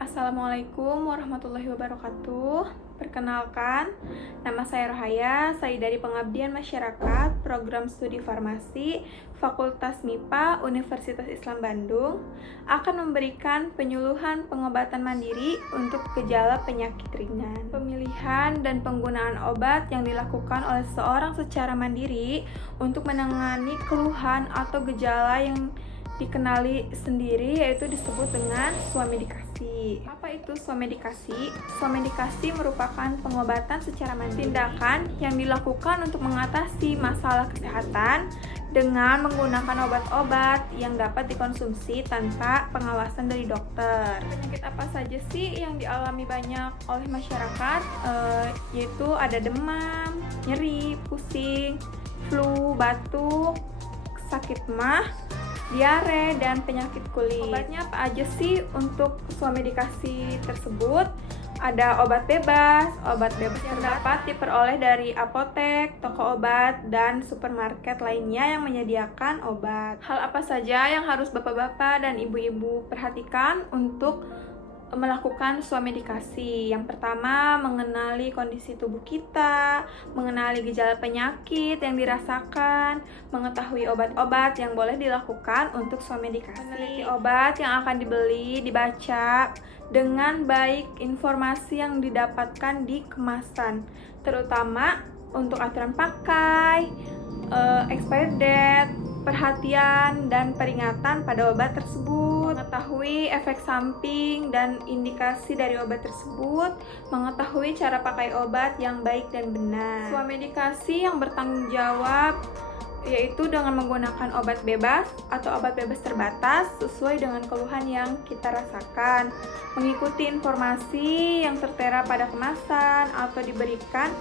Assalamualaikum warahmatullahi wabarakatuh. Perkenalkan, nama saya Rohaya, saya dari Pengabdian Masyarakat, Program Studi Farmasi, Fakultas MIPA, Universitas Islam Bandung, akan memberikan penyuluhan pengobatan mandiri untuk gejala penyakit ringan. Pemilihan dan penggunaan obat yang dilakukan oleh seseorang secara mandiri untuk menangani keluhan atau gejala yang dikenali sendiri, yaitu disebut dengan swamedikasi. Apa itu swamedikasi? Swamedikasi merupakan pengobatan secara mandiri, tindakan yang dilakukan untuk mengatasi masalah kesehatan dengan menggunakan obat-obat yang dapat dikonsumsi tanpa pengawasan dari dokter. Penyakit apa saja sih yang dialami banyak oleh masyarakat? Yaitu ada demam, nyeri, pusing, flu, batuk, sakit mah, diare, dan penyakit kulit. Obatnya apa aja sih untuk swamedikasi tersebut? Ada obat bebas yang dapat diperoleh dari apotek, toko obat, dan supermarket lainnya yang menyediakan obat. Hal apa saja yang harus bapak-bapak dan ibu-ibu perhatikan untuk melakukan swamedikasi? Yang pertama, mengenali kondisi tubuh kita, mengenali gejala penyakit yang dirasakan, mengetahui obat-obat yang boleh dilakukan untuk swamedikasi. Meneliti obat yang akan dibeli, dibaca dengan baik informasi yang didapatkan di kemasan, terutama untuk aturan pakai, expired date, perhatian dan peringatan pada obat tersebut, mengetahui efek samping dan indikasi dari obat tersebut, mengetahui cara pakai obat yang baik dan benar. Swamedikasi yang bertanggung jawab yaitu dengan menggunakan obat bebas atau obat bebas terbatas sesuai dengan keluhan yang kita rasakan, mengikuti informasi yang tertera pada kemasan atau diberikan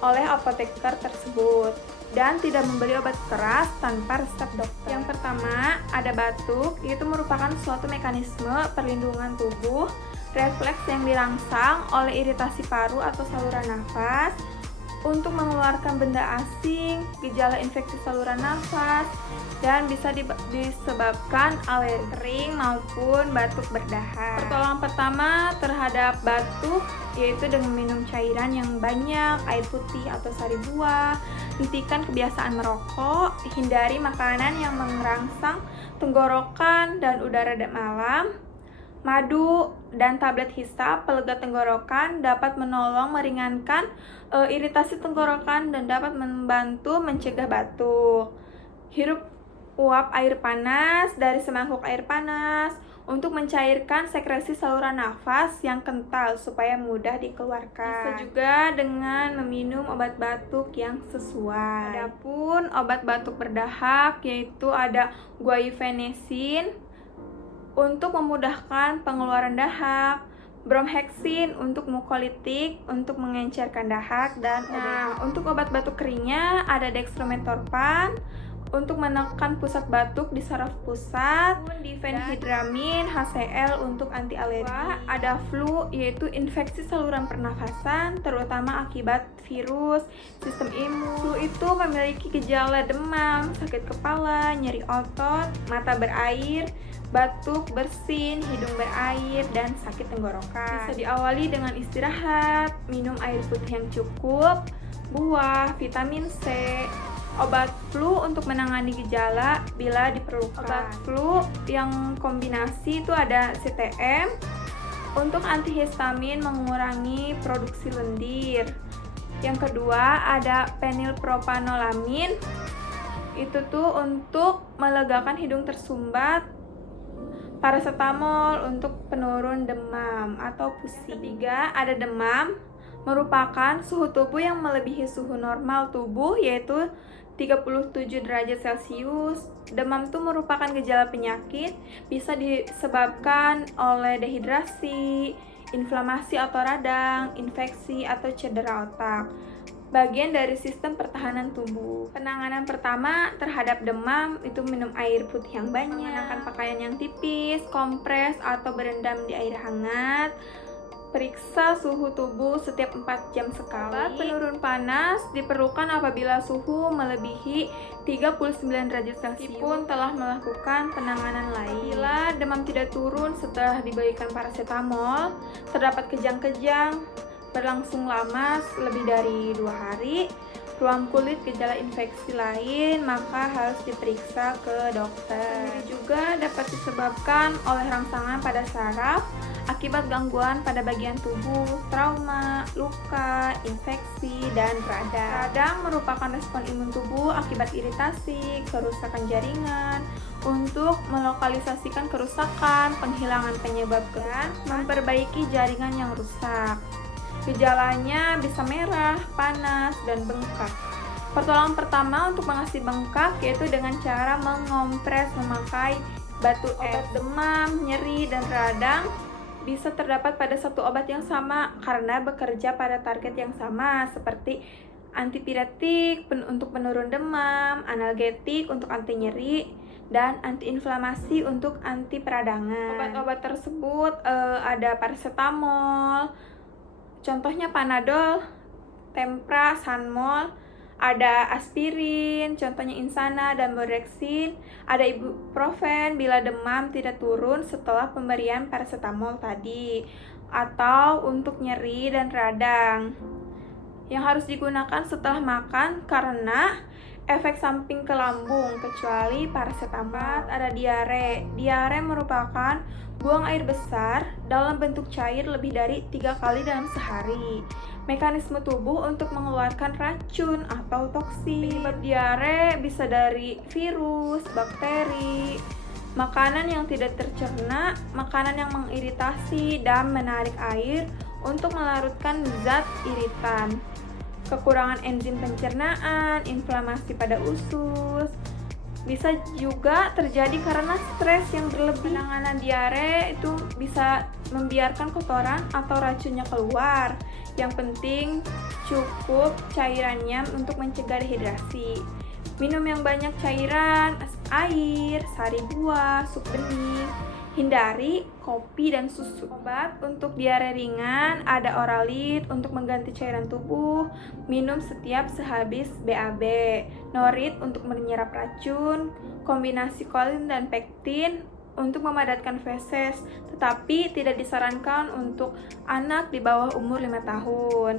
oleh apoteker tersebut, dan tidak membeli obat keras tanpa resep dokter. Yang pertama, ada batuk, yaitu merupakan suatu mekanisme perlindungan tubuh, refleks yang dirangsang oleh iritasi paru atau saluran nafas untuk mengeluarkan benda asing, gejala infeksi saluran nafas, dan bisa disebabkan alergi kering maupun batuk berdahak. Pertolongan pertama terhadap batuk yaitu dengan minum cairan yang banyak, air putih atau sari buah, hentikan kebiasaan merokok, hindari makanan yang merangsang tenggorokan dan udara malam. Madu dan tablet hisap pelega tenggorokan dapat menolong meringankan iritasi tenggorokan dan dapat membantu mencegah batuk. Hirup uap air panas dari semangkuk air panas untuk mencairkan sekresi saluran nafas yang kental supaya mudah dikeluarkan. Bisa juga dengan meminum obat batuk yang sesuai. Adapun obat batuk berdahak yaitu ada guaifenesin untuk memudahkan pengeluaran dahak, bromheksin untuk mukolitik untuk mengencerkan dahak, dan untuk obat batuk keringnya ada dextrometorphan untuk menekan pusat batuk di saraf pusat, diphenhydramin HCl untuk anti alergi. Ada flu yaitu infeksi saluran pernafasan terutama akibat virus sistem imun. Flu itu memiliki gejala demam, sakit kepala, nyeri otot, mata berair, batuk, bersin, hidung berair, dan sakit tenggorokan. Bisa diawali dengan istirahat, minum air putih yang cukup, buah, vitamin C, obat flu untuk menangani gejala bila diperlukan. Obat flu yang kombinasi itu ada CTM untuk antihistamin mengurangi produksi lendir. Yang kedua ada penilpropanolamin, itu tuh untuk melegakan hidung tersumbat. Paracetamol untuk penurun demam atau pusing. Ketiga, ada demam, merupakan suhu tubuh yang melebihi suhu normal tubuh yaitu 37 derajat Celcius. Demam itu merupakan gejala penyakit, bisa disebabkan oleh dehidrasi, inflamasi atau radang, infeksi atau cedera otak, bagian dari sistem pertahanan tubuh. Penanganan pertama terhadap demam itu minum air putih yang banyak, mengenakan pakaian yang tipis, kompres atau berendam di air hangat, Periksa suhu tubuh setiap 4 jam sekali. Obat penurun panas diperlukan apabila suhu melebihi 39 derajat Celcius pun telah melakukan penanganan lain. Bila demam tidak turun setelah diberikan paracetamol, terdapat kejang-kejang berlangsung lama lebih dari 2 hari, ruam kulit, gejala infeksi lain, maka harus diperiksa ke dokter. Sendiri juga dapat disebabkan oleh rangsangan pada saraf akibat gangguan pada bagian tubuh, trauma, luka, infeksi, dan radang. Radang merupakan respon imun tubuh akibat iritasi, kerusakan jaringan, untuk melokalisasikan kerusakan, penghilangan penyebab dan memperbaiki jaringan yang rusak. Gejalanya bisa merah, panas, dan bengkak. Pertolongan pertama untuk mengatasi bengkak yaitu dengan cara mengompres memakai batu es. Obat demam, nyeri, dan radang bisa terdapat pada satu obat yang sama karena bekerja pada target yang sama, seperti antipiretik untuk penurun demam, analgetik untuk anti nyeri, dan antiinflamasi untuk anti peradangan. Obat-obat tersebut ada paracetamol, contohnya Panadol, Tempra, Sanmol, ada aspirin, contohnya Insana dan Borexin, ada ibuprofen bila demam tidak turun setelah pemberian paracetamol tadi, atau untuk nyeri dan radang. Yang harus digunakan setelah makan karena efek samping ke lambung, kecuali paracetamol. Ada diare. Diare merupakan buang air besar dalam bentuk cair lebih dari 3 kali dalam sehari. Mekanisme tubuh untuk mengeluarkan racun atau toksin. Penyebab diare bisa dari virus, bakteri, makanan yang tidak tercerna, makanan yang mengiritasi dan menarik air untuk melarutkan zat iritan, kekurangan enzim pencernaan, inflamasi pada usus. Bisa juga terjadi karena stres yang berlebih. Penanganan diare itu bisa membiarkan kotoran atau racunnya keluar. Yang penting cukup cairannya untuk mencegah dehidrasi. Minum yang banyak cairan, air, sari buah, sup bening. Hindari kopi dan susu. Obat untuk diare ringan ada Oralit untuk mengganti cairan tubuh, minum setiap sehabis BAB. Norit untuk menyerap racun, kombinasi kolin dan pektin untuk memadatkan feses, tetapi tidak disarankan untuk anak di bawah umur 5 tahun.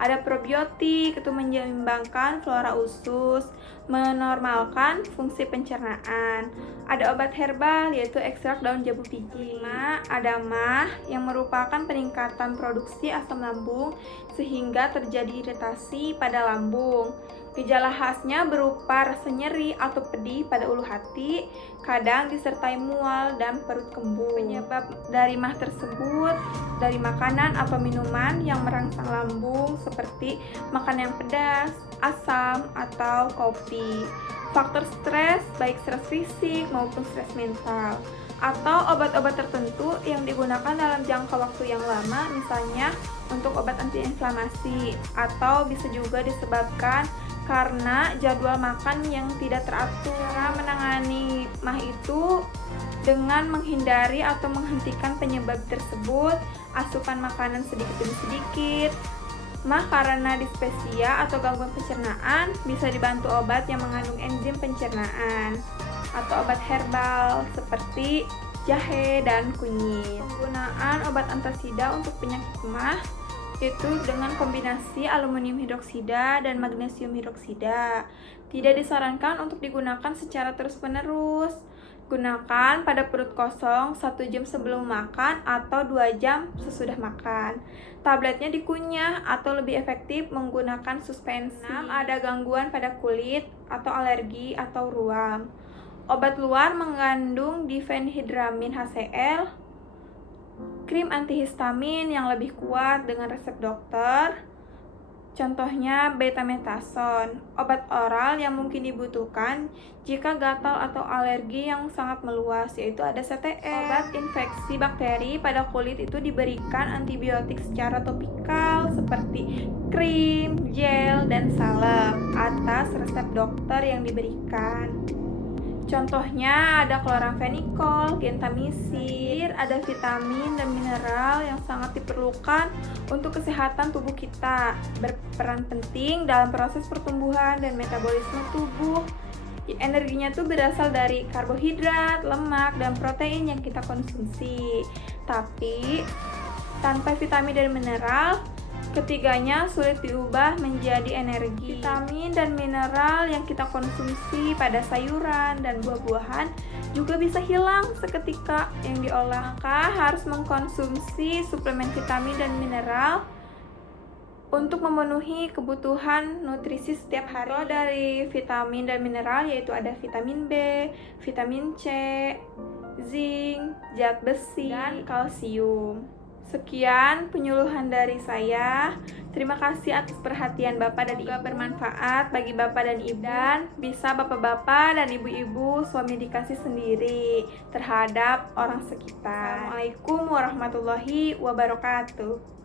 Ada probiotik, itu menyeimbangkan flora usus, menormalkan fungsi pencernaan. Ada obat herbal, yaitu ekstrak daun jambu piji. Ada mah, yang merupakan peningkatan produksi asam lambung sehingga terjadi iritasi pada lambung. Gejala khasnya berupa rasa nyeri atau pedih pada ulu hati, kadang disertai mual dan perut kembung. Penyebab dari mah tersebut dari makanan atau minuman yang merangsang lambung seperti makan yang pedas, asam, atau kopi. Faktor stres, baik stres fisik maupun stres mental, atau obat-obat tertentu yang digunakan dalam jangka waktu yang lama, misalnya untuk obat antiinflamasi, atau bisa juga disebabkan karena jadwal makan yang tidak teratur. Cara menangani mah itu dengan menghindari atau menghentikan penyebab tersebut, asupan makanan sedikit demi sedikit. Mah karena dispepsia atau gangguan pencernaan bisa dibantu obat yang mengandung enzim pencernaan, atau obat herbal seperti jahe dan kunyit. Penggunaan obat antasida untuk penyakit mah itu dengan kombinasi aluminium hidroksida dan magnesium hidroksida. Tidak disarankan untuk digunakan secara terus-menerus. Gunakan pada perut kosong 1 jam sebelum makan atau 2 jam sesudah makan. Tabletnya dikunyah atau lebih efektif menggunakan suspensi. Ada gangguan pada kulit atau alergi atau ruam. Obat luar mengandung difenhidramin HCl, krim antihistamin yang lebih kuat dengan resep dokter, contohnya betametason. Obat oral yang mungkin dibutuhkan jika gatal atau alergi yang sangat meluas, yaitu ada CTE. Obat infeksi bakteri pada kulit itu diberikan antibiotik secara topikal seperti krim, gel, dan salep atas resep dokter yang diberikan. Contohnya ada kloramfenikol, gentamicin, air ada vitamin dan mineral yang sangat diperlukan untuk kesehatan tubuh kita, berperan penting dalam proses pertumbuhan dan metabolisme tubuh. Energinya tuh berasal dari karbohidrat, lemak, dan protein yang kita konsumsi. Tapi tanpa vitamin dan mineral, ketiganya sulit diubah menjadi energi. Vitamin dan mineral yang kita konsumsi pada sayuran dan buah-buahan juga bisa hilang seketika yang diolah. Maka harus mengkonsumsi suplemen vitamin dan mineral untuk memenuhi kebutuhan nutrisi setiap hari. Dari vitamin dan mineral yaitu ada vitamin B, vitamin C, zinc, zat besi, dan kalsium. Sekian penyuluhan dari saya. Terima kasih atas perhatian Bapak dan Ibu. Bermanfaat bagi Bapak dan Ibu, dan bisa Bapak-bapak dan Ibu-ibu suami dikasih sendiri terhadap orang sekitar. Assalamualaikum warahmatullahi wabarakatuh.